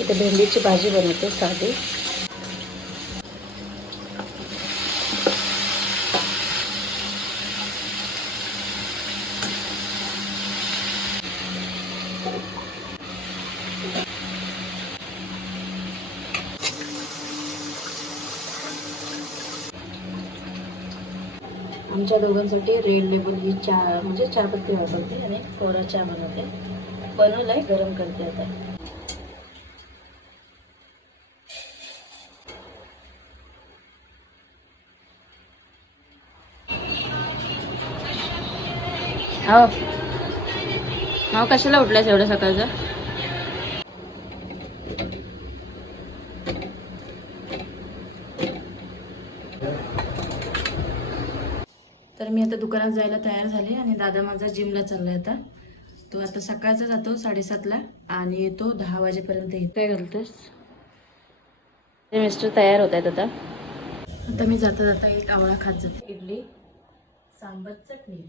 इथे भेंडीची भाजी बनवते साधी. आमच्या दोघांसाठी रेड लेबल ही चहा म्हणजे चहापत्ती वापरते आणि कोरा चहा बनवते. बनवलंय, गरम करते आता. हो हो, कशाला उठलायस एवढं सकाळचं? तर मी आता दुकानात जायला तयार झाले आणि दादा माझा जिमला चाललाय आता. तो आता सकाळचा जातो 7:30ला आणि येतो 10 वाजेपर्यंत. काय घालतोस? ते मिस्टर तयार होत आहेत आता. आता मी जाता जाता एक आवळा खात जाते. इडली सांबर चटणी.